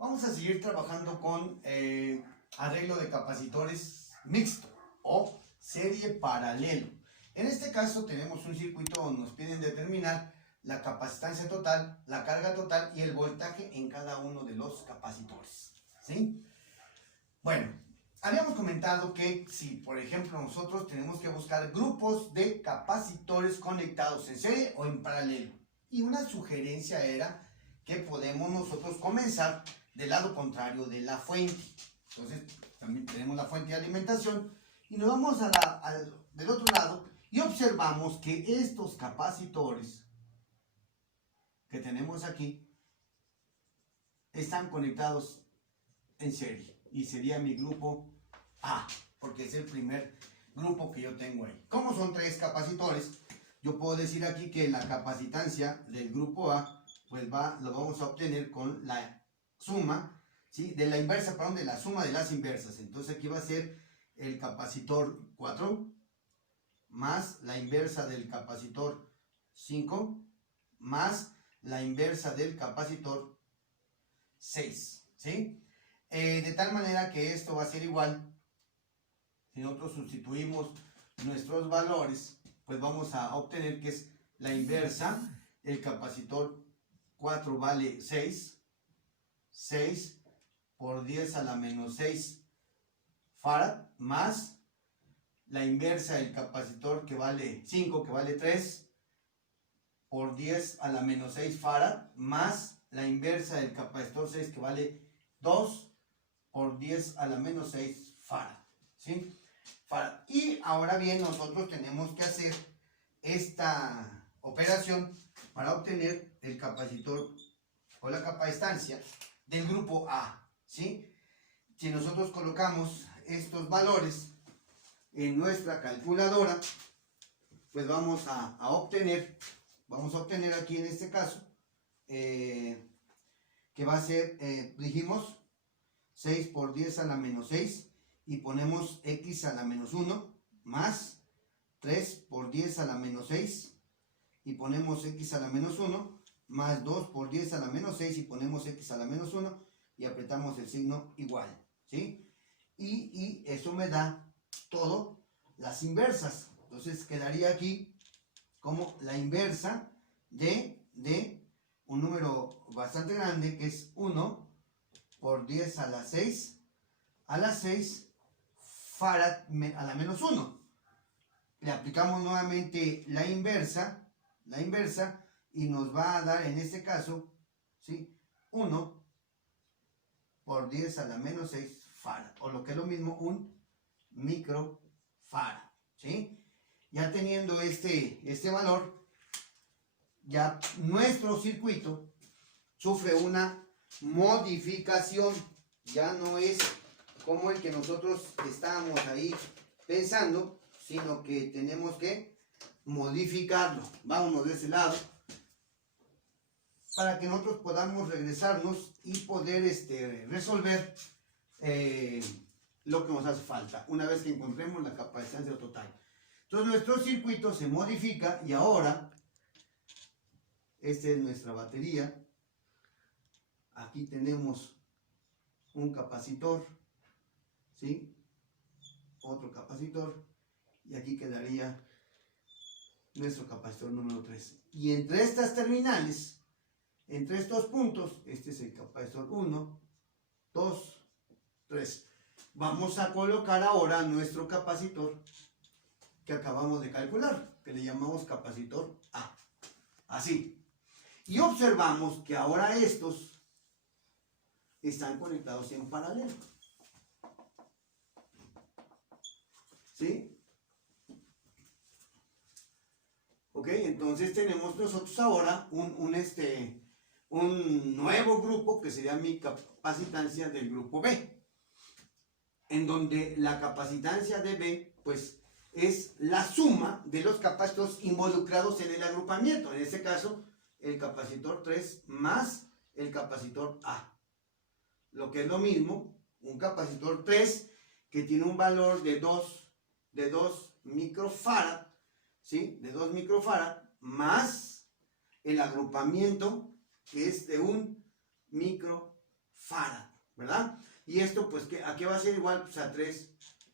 Vamos a seguir trabajando con arreglo de capacitores mixto o serie paralelo. En este caso tenemos un circuito donde nos piden determinar la capacitancia total, la carga total y el voltaje en cada uno de los capacitores, ¿sí? Bueno, habíamos comentado que si, por ejemplo, nosotros tenemos que buscar grupos de capacitores conectados en serie o en paralelo. Y una sugerencia era que podemos nosotros comenzar del lado contrario de la fuente. Entonces, también tenemos la fuente de alimentación y nos vamos del otro lado y observamos que estos capacitores que tenemos aquí están conectados en serie y sería mi grupo A, porque es el primer grupo que yo tengo ahí. Como son tres capacitores, yo puedo decir aquí que la capacitancia del grupo A pues lo vamos a obtener con la suma, ¿sí? De la inversa, perdón, de la suma de las inversas. Entonces aquí va a ser el capacitor 4 más la inversa del capacitor 5 más la inversa del capacitor 6, ¿sí? De tal manera que esto va a ser igual. Si nosotros sustituimos nuestros valores, pues vamos a obtener que es la inversa. El capacitor 4 vale 6. 6 por 10 a la menos 6 farad más la inversa del capacitor que vale 5, que vale 3 por 10 a la menos 6 farad más la inversa del capacitor 6 que vale 2 por 10 a la menos 6 farad, ¿sí? Farad. Y ahora bien, nosotros tenemos que hacer esta operación para obtener el capacitor o la capacitancia del grupo A, ¿sí? Si nosotros colocamos estos valores en nuestra calculadora, pues vamos a obtener aquí en este caso, que va a ser, dijimos, 6 por 10 a la menos 6 y ponemos x a la menos 1 más 3 por 10 a la menos 6 y ponemos x a la menos 1 más 2 por 10 a la menos 6 y ponemos x a la menos 1 y apretamos el signo igual, ¿sí? Y eso me da todo las inversas. Entonces quedaría aquí como la inversa de un número bastante grande que es 1 por 10 a la 6 farad a la menos 1. Le aplicamos nuevamente la inversa y nos va a dar en este caso, ¿sí? 1 por 10 a la menos 6 farad, o lo que es lo mismo, un microfarad, ¿sí? Ya teniendo este valor, ya nuestro circuito sufre una modificación, ya no es como el que nosotros estábamos ahí pensando, sino que tenemos que modificarlo. Vámonos de ese lado para que nosotros podamos regresarnos y poder resolver lo que nos hace falta una vez que encontremos la capacitancia total. Entonces nuestro circuito se modifica y ahora esta es nuestra batería. Aquí tenemos un capacitor, ¿sí? Otro capacitor y aquí quedaría nuestro capacitor número 3. Y entre estas terminales, entre estos puntos, este es el capacitor 1, 2, 3. Vamos a colocar ahora nuestro capacitor que acabamos de calcular, que le llamamos capacitor A. Así. Y observamos que ahora estos están conectados en paralelo, ¿sí? Ok, entonces tenemos nosotros ahora un nuevo grupo que sería mi capacitancia del grupo B, en donde la capacitancia de B pues es la suma de los capacitores involucrados en el agrupamiento, en este caso el capacitor 3 más el capacitor A, lo que es lo mismo, un capacitor 3 que tiene un valor de 2 microfarad, ¿sí? De 2 microfarad más el agrupamiento que es de 1 microfarad, farad, ¿verdad? Y esto, pues, ¿a qué va a ser igual? Pues a 3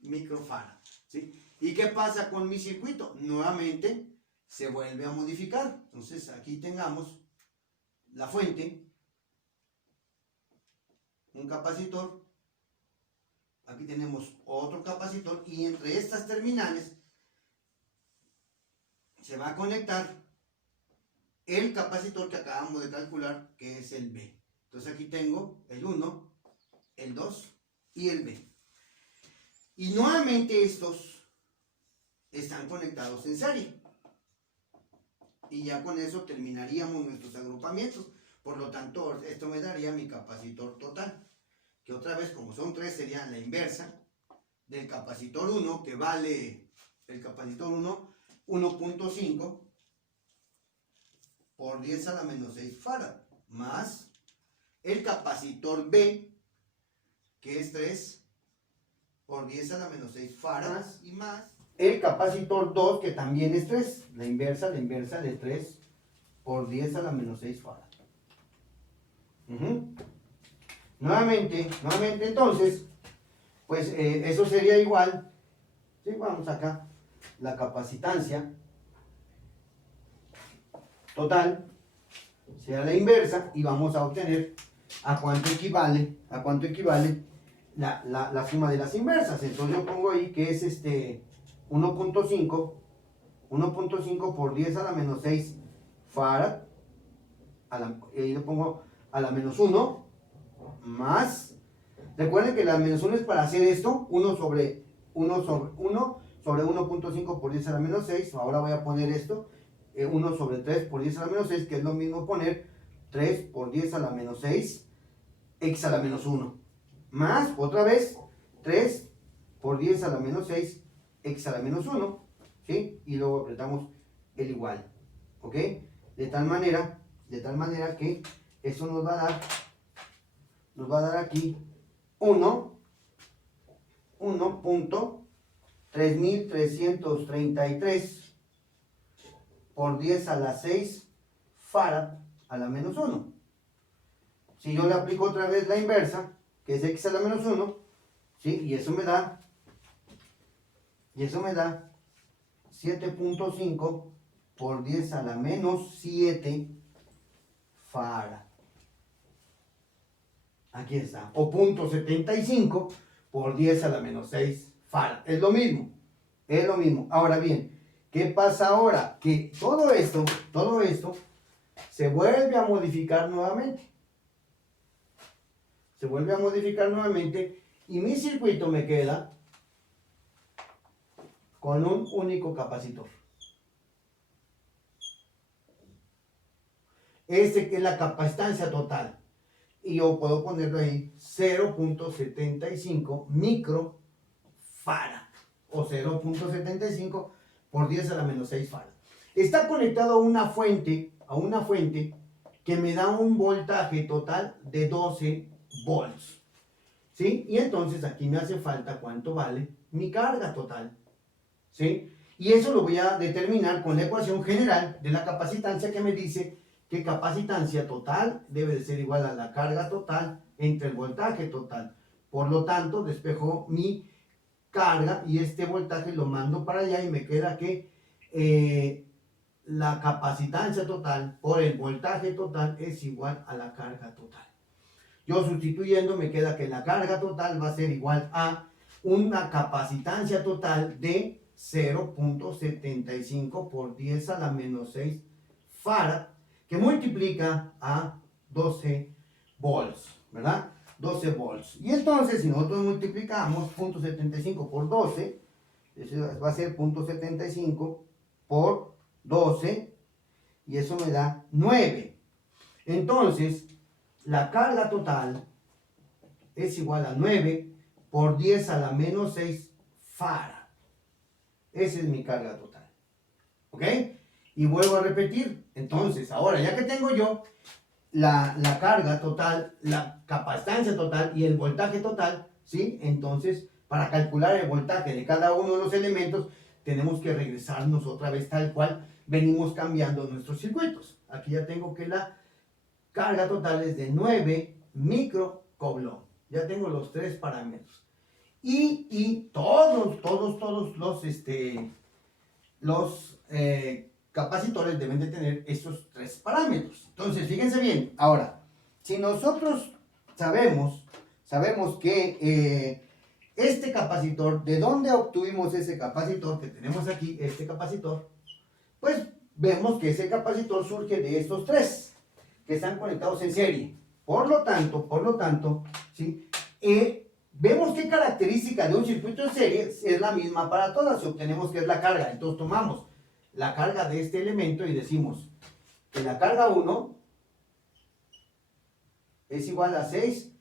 microfarad, ¿sí? ¿Y qué pasa con mi circuito? Nuevamente se vuelve a modificar. Entonces, aquí tengamos la fuente, un capacitor, aquí tenemos otro capacitor, y entre estas terminales se va a conectar el capacitor que acabamos de calcular, que es el B. Entonces aquí tengo el 1, el 2 y el B. Y nuevamente estos están conectados en serie. Y ya con eso terminaríamos nuestros agrupamientos. Por lo tanto, esto me daría mi capacitor total, que otra vez, como son 3, sería la inversa del capacitor 1, que vale el capacitor 1 1.5 por 10 a la menos 6 farad, más el capacitor B, que es 3 por 10 a la menos 6 farad, y más el capacitor 2, que también es 3, la inversa de 3 por 10 a la menos 6 farad. Nuevamente, entonces, pues eso sería igual, ¿sí? Vamos acá, la capacitancia total será la inversa, y vamos a obtener a cuánto equivale la suma de las inversas. Entonces yo pongo ahí que es 1.5 por 10 a la menos 6 farad, y yo pongo a la menos 1, más, recuerden que la menos 1 es para hacer esto, 1 sobre 1.5 por 10 a la menos 6, ahora voy a poner esto, 1 sobre 3 por 10 a la menos 6, que es lo mismo poner 3 por 10 a la menos 6, x a la menos 1, más, otra vez, 3 por 10 a la menos 6, x a la menos 1, ¿sí? Y luego apretamos el igual, ¿ok? De tal manera que eso nos va a dar aquí 1.3333 por 10 a la 6 farad a la menos 1. Si yo le aplico otra vez la inversa, que es x a la menos 1, ¿sí? Y eso me da 7.5 por 10 a la menos 7 farad. Aquí está. O 0.75 por 10 a la menos 6 farad. Es lo mismo. Ahora bien, ¿qué pasa ahora? Que todo esto se vuelve a modificar nuevamente. Y mi circuito me queda con un único capacitor. Este que es la capacitancia total. Y yo puedo ponerlo ahí 0.75 microfarad o 0.75 por 10 a la menos 6 farad. Está conectado a una fuente que me da un voltaje total de 12 volts. ¿Sí? Y entonces aquí me hace falta cuánto vale mi carga total. ¿Sí? Y eso lo voy a determinar con la ecuación general de la capacitancia, que me dice que capacitancia total debe de ser igual a la carga total entre el voltaje total. Por lo tanto, despejo mi carga y este voltaje lo mando para allá, y me queda que la capacitancia total por el voltaje total es igual a la carga total. Yo sustituyendo, me queda que la carga total va a ser igual a una capacitancia total de 0.75 por 10 a la menos 6 farad, que multiplica a 12 volts, ¿verdad? 12 volts. Y entonces, si nosotros multiplicamos 0.75 por 12, eso va a ser 0.75 por 12, y eso me da 9. Entonces, la carga total es igual a 9 por 10 a la menos 6 farad. Esa es mi carga total. ¿Ok? Y vuelvo a repetir. Entonces, ahora ya que tengo yo la carga total, la capacitancia total y el voltaje total, ¿sí? Entonces, para calcular el voltaje de cada uno de los elementos, tenemos que regresarnos otra vez tal cual venimos cambiando nuestros circuitos. Aquí ya tengo que la carga total es de 9 microfarad Coulomb. Ya tengo los 3 parámetros. Y todos los capacitores deben de tener estos 3 parámetros. Entonces, fíjense bien. Ahora, si nosotros sabemos que este capacitor, ¿de dónde obtuvimos ese capacitor que tenemos aquí? Este capacitor, pues vemos que ese capacitor surge de estos 3 que están conectados en serie. Por lo tanto, ¿sí? Vemos qué característica de un circuito en serie es la misma para todas. Si obtenemos que es la carga, entonces tomamos la carga de este elemento y decimos que la carga 1 es igual a 6,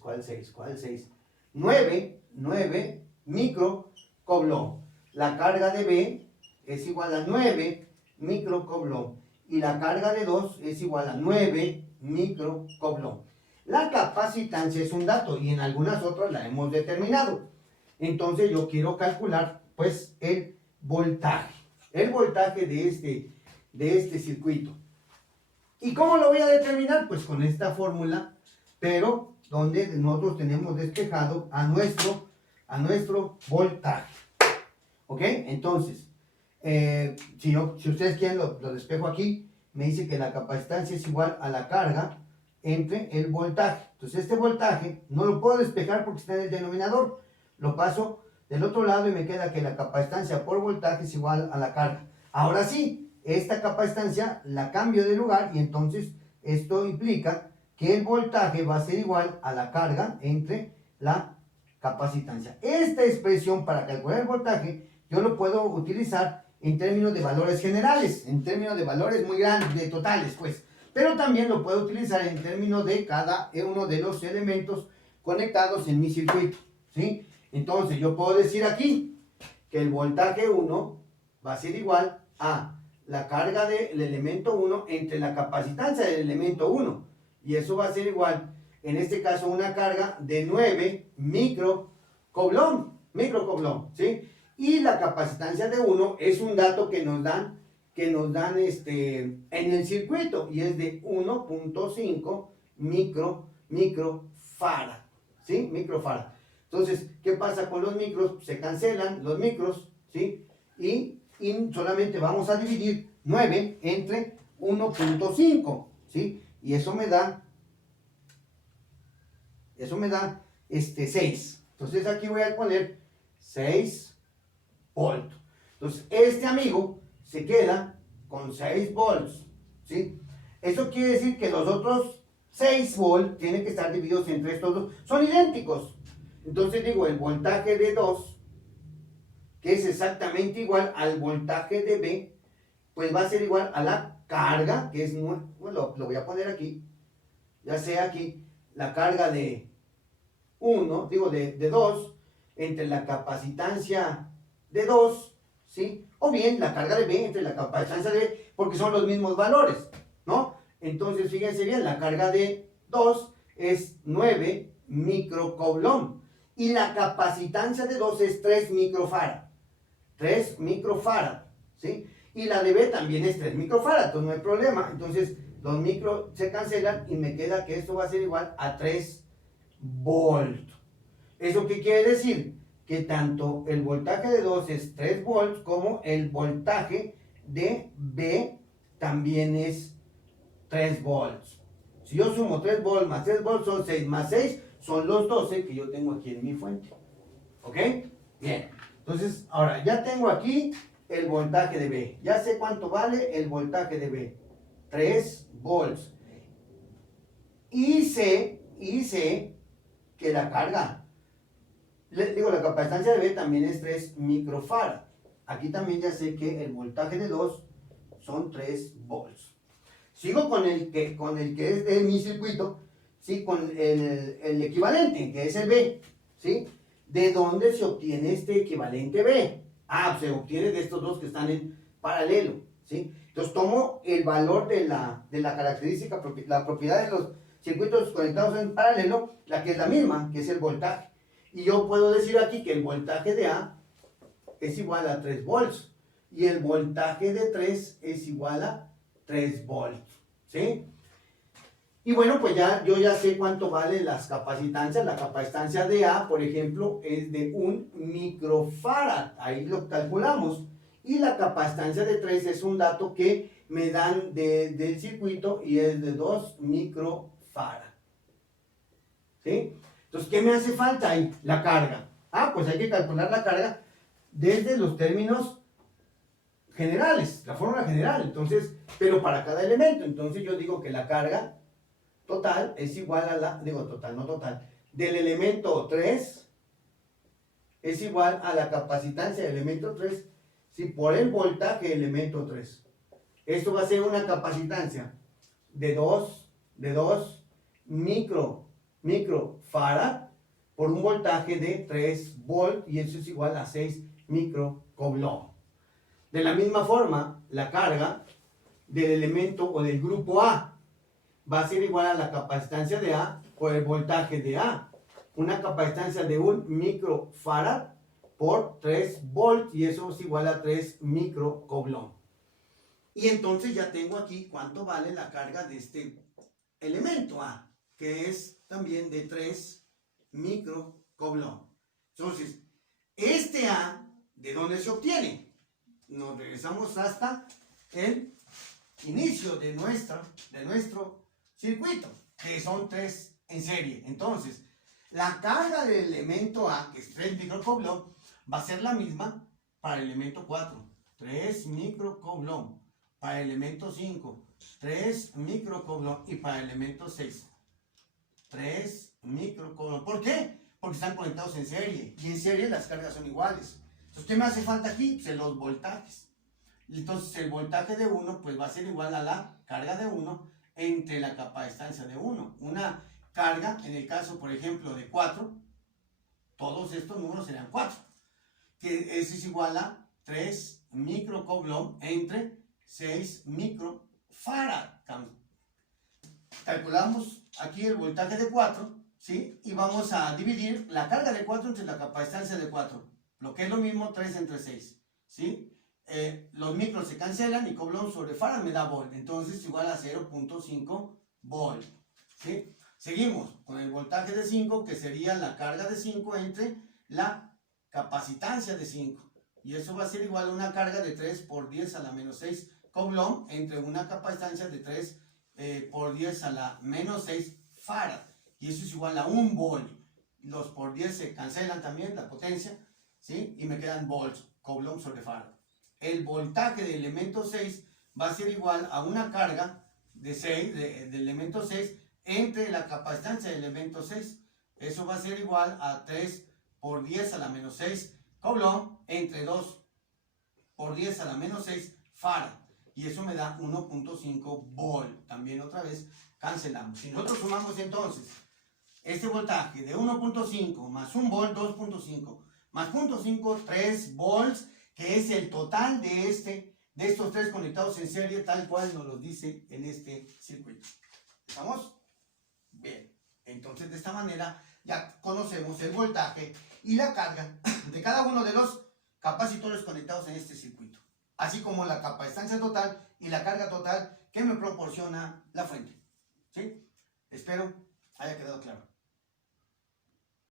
¿cuál 6? 9 micro Coulomb. La carga de B es igual a 9 micro Coulomb. Y la carga de 2 es igual a 9 micro Coulomb. La capacitancia es un dato y en algunas otras la hemos determinado. Entonces yo quiero calcular pues el voltaje de este circuito. ¿Y cómo lo voy a determinar? Pues con esta fórmula, pero donde nosotros tenemos despejado a nuestro voltaje. ¿Ok? Entonces, si ustedes quieren lo despejo aquí, me dice que la capacitancia es igual a la carga entre el voltaje. Entonces este voltaje no lo puedo despejar porque está en el denominador. Lo paso del otro lado y me queda que la capacitancia por voltaje es igual a la carga. Ahora sí, esta capacitancia la cambio de lugar y entonces esto implica que el voltaje va a ser igual a la carga entre la capacitancia. Esta expresión para calcular el voltaje yo lo puedo utilizar en términos de valores generales, en términos de valores muy grandes, de totales pues. Pero también lo puedo utilizar en términos de cada uno de los elementos conectados en mi circuito, ¿sí? Entonces yo puedo decir aquí que el voltaje 1 va a ser igual a la carga del elemento 1 entre la capacitancia del elemento 1. Y eso va a ser igual, en este caso, una carga de 9 micro Coulomb, ¿sí? Y la capacitancia de 1 es un dato que nos dan en el circuito y es de 1.5 microfarad, ¿sí? Microfarad. Entonces, ¿qué pasa con los micros? Se cancelan los micros, ¿sí? Y solamente vamos a dividir 9 entre 1.5, ¿sí? Y eso me da 6. Entonces aquí voy a poner 6 volts. Entonces, este amigo se queda con 6 volts, ¿sí? Eso quiere decir que los otros 6 volts tienen que estar divididos entre estos dos. Son idénticos. Entonces digo, el voltaje de 2, que es exactamente igual al voltaje de B, pues va a ser igual a la carga, que es, bueno, lo voy a poner aquí, ya sea aquí, la carga de 1, de 2, entre la capacitancia de 2, ¿sí? O bien la carga de B entre la capacitancia de B, porque son los mismos valores, ¿no? Entonces, fíjense bien, la carga de 2 es 9 microcoulomb y la capacitancia de 2 es 3 microfarad. 3 microfarad, ¿sí? Y la de B también es 3 microfarad, entonces no hay problema. Entonces, los micros se cancelan y me queda que esto va a ser igual a 3 volts. ¿Eso qué quiere decir? Que tanto el voltaje de 2 es 3 volts como el voltaje de B también es 3 volts. Si yo sumo 3 volts más 3 volts son 6, más 6 son los 12 que yo tengo aquí en mi fuente. ¿Ok? Bien. Entonces, ahora ya tengo aquí el voltaje de B. Ya sé cuánto vale el voltaje de B. 3 volts. Y sé que la carga, la capacitancia de B también es 3 microfarad. Aquí también ya sé que el voltaje de 2 son 3 volts. Sigo con el que es de mi circuito, ¿sí? Con el equivalente, que es el B, ¿sí? ¿De dónde se obtiene este equivalente B? Se obtiene de estos dos que están en paralelo, ¿sí? Entonces tomo el valor de la característica, la propiedad de los circuitos conectados en paralelo, la que es la misma, que es el voltaje. Y yo puedo decir aquí que el voltaje de A es igual a 3 volts y el voltaje de 3 es igual a 3 volts, ¿sí? Y bueno, pues yo ya sé cuánto vale las capacitancias. La capacitancia de A, por ejemplo, es de 1 microfarad. Ahí lo calculamos. Y la capacitancia de 3 es un dato que me dan del circuito y es de 2 microfarad. ¿Sí? Entonces, ¿qué me hace falta ahí? La carga. Ah, pues hay que calcular la carga desde los términos generales, la fórmula general. Entonces, pero para cada elemento. Entonces yo digo que la carga total es igual a la, digo total, no total, del elemento 3 es igual a la capacitancia del elemento 3, ¿sí? Por el voltaje del elemento 3. Esto va a ser una capacitancia de 2 microfarad por un voltaje de 3 volt y eso es igual a 6 microcoulomb. De la misma forma, la carga del elemento o del grupo A va a ser igual a la capacitancia de A por el voltaje de A. Una capacitancia de 1 microfarad por 3 volts y eso es igual a 3 microcoulomb. Y entonces ya tengo aquí cuánto vale la carga de este elemento A, que es también de 3 microcoulomb. Entonces, este A, ¿de dónde se obtiene? Nos regresamos hasta el inicio de nuestro circuito, que son 3 en serie. Entonces, la carga del elemento A, que es 3 microcoulomb, va a ser la misma para el elemento 4, 3 microcoulomb, para el elemento 5, 3 microcoulomb y para el elemento 6, 3 microcoulomb. ¿Por qué? Porque están conectados en serie y en serie las cargas son iguales. Entonces, ¿qué me hace falta aquí? Pues los voltajes. Entonces el voltaje de 1 pues va a ser igual a la carga de 1 entre la capacitancia de 1. Una carga, en el caso por ejemplo de 4, todos estos números serían 4, que eso es igual a 3 microcoulomb entre 6 microfarad. Calculamos aquí el voltaje de 4, ¿sí? Y vamos a dividir la carga de 4 entre la capacitancia de 4, lo que es lo mismo 3 entre 6, ¿sí? Los micros se cancelan y coulomb sobre farad me da volt, entonces igual a 0.5 volt, ¿sí? Seguimos con el voltaje de 5, que sería la carga de 5 entre la capacitancia de 5, y eso va a ser igual a una carga de 3 por 10 a la menos 6 coulomb entre una capacitancia de 3 por 10 a la menos 6 farad, y eso es igual a 1 volt. Los por 10 se cancelan también, la potencia, ¿sí? Y me quedan volts, coulomb sobre farad. El voltaje del elemento 6 va a ser igual a una carga de 6, del elemento 6 entre la capacitancia del elemento 6. Eso va a ser igual a 3 por 10 a la menos 6 coulomb entre 2 por 10 a la menos 6 farad. Y eso me da 1.5 volt. También otra vez cancelamos. Si nosotros sumamos entonces este voltaje de 1.5 más 1 volt, 2.5 más 0.5, 3 volts, que es el total de estos 3 conectados en serie, tal cual nos lo dice en este circuito. ¿Estamos? Bien. Entonces, de esta manera ya conocemos el voltaje y la carga de cada uno de los capacitores conectados en este circuito, así como la capacitancia total y la carga total que me proporciona la fuente. ¿Sí? Espero haya quedado claro.